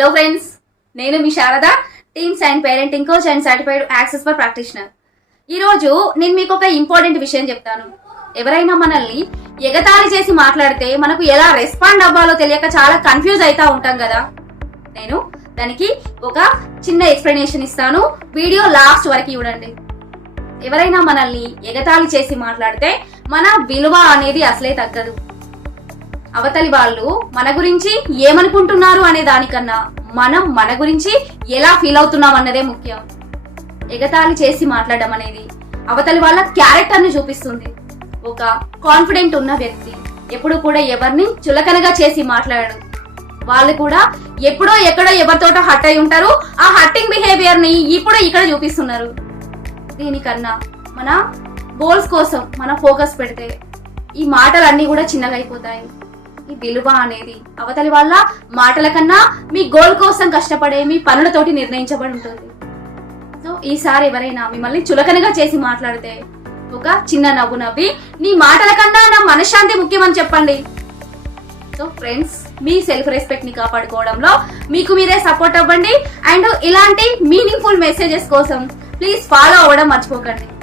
Hello friends, నేను మీ Sharada, teams and parenting coach and certified access for practitioner. ఈరోజు నేను మీకు ఒక ఇంపార్టెంట్ విషయం చెప్తాను. ఎవరైనా మనల్ని ఎగతాళి చేసి మాట్లాడితే మనకు ఎలా రెస్పాండ్ అవ్వాలో తెలియక చాలా కన్ఫ్యూజ్ అవుతా ఉంటాం కదా. నేను దానికి ఒక చిన్న ఎక్స్ప్లెనేషన్ ఇస్తాను, వీడియో లాస్ట్ వరకు చూడండి. ఎవరైనా మనల్ని ఎగతాళి చేసి మాట్లాడితే మన విలువ అనేది అసలే తగ్గదు. అవతలి వాళ్ళు మన గురించి ఏమనుకుంటున్నారు అనే దానికన్నా మనం మన గురించి ఎలా ఫీల్ అవుతున్నాం అన్నదే ముఖ్యం. ఎగతాళి చేసి మాట్లాడడం అనేది అవతలి వాళ్ళ క్యారెక్టర్ ని చూపిస్తుంది. ఒక కాన్ఫిడెంట్ ఉన్న వ్యక్తి ఎప్పుడు కూడా ఎవరిని చులకనగా చేసి మాట్లాడడు. వాళ్ళు కూడా ఎప్పుడో ఎక్కడో ఎవరితోటో హర్ట్ అయి ఉంటారు. ఆ హర్టింగ్ బిహేవియర్ ని ఇప్పుడు ఇక్కడ చూపిస్తున్నారు. దీనికన్నా మన గోల్స్ కోసం మన ఫోకస్ పెడితే ఈ మాటలన్నీ కూడా చిన్నగా అయిపోతాయి. ఈ విలువ అనేది అవతలి వాళ్ళ మాటల కన్నా మీ గోల్ కోసం కష్టపడే మీ పనులతోటి నిర్ణయించబడి ఉంటుంది. సో ఈసారి ఎవరైనా మిమ్మల్ని చులకనగా చేసి మాట్లాడితే ఒక చిన్న నవ్వు నవ్వి నీ మాటల కన్నా నా మనశ్శాంతి ముఖ్యమని చెప్పండి. సో ఫ్రెండ్స్, మీ సెల్ఫ్ రెస్పెక్ట్ ని కాపాడుకోవడంలో మీకు మీరే సపోర్ట్ అవ్వండి. అండ్ ఇలాంటి మీనింగ్ఫుల్ మెసేజెస్ కోసం ప్లీజ్ ఫాలో అవ్వడం మర్చిపోకండి.